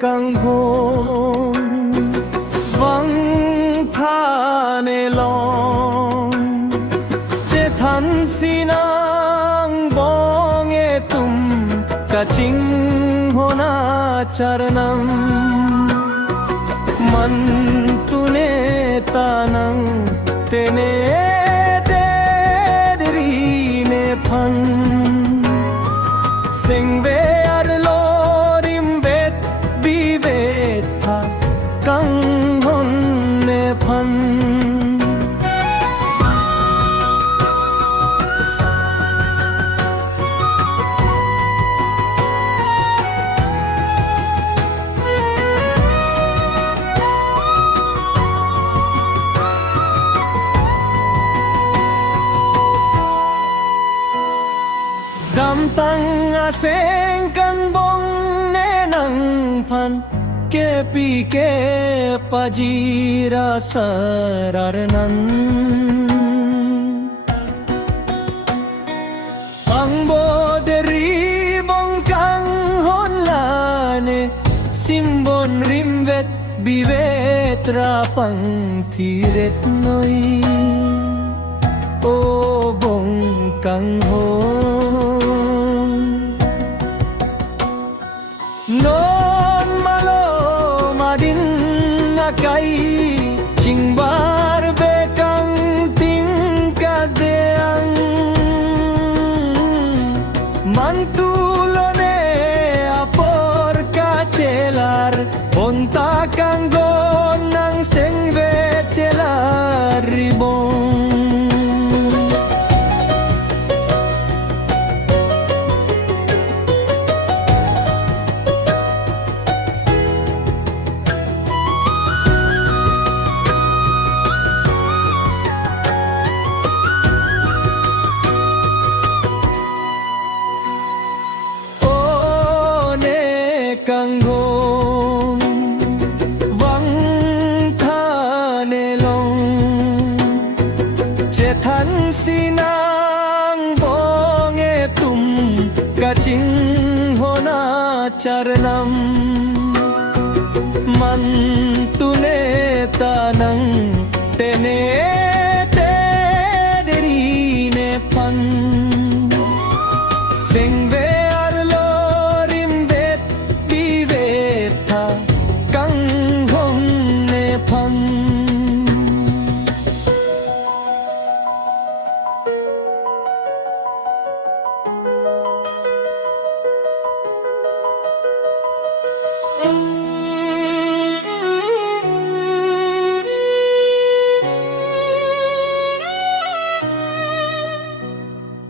Càng hôn vắng tha nề lòng chế thân xin ang bong e tum cả chinh hona charanam man tune tanang tene dedri ne phan sing ve căng hôn nề phần đam tăng a sen kan bong ne nang phan ke pi ke pajira sararnan ang boderi bong kang honlane simbon rimvet bivetra pang thiret noi o bong kang hon non malo din akai chingbar bekang tingkadeang mantulone apor kacelar onta kanggon nang sengve celar ribong càng hôn vắng tha nề lòng chế thân xin ang bong e tum cả chinh hona charanam man tune tanang tene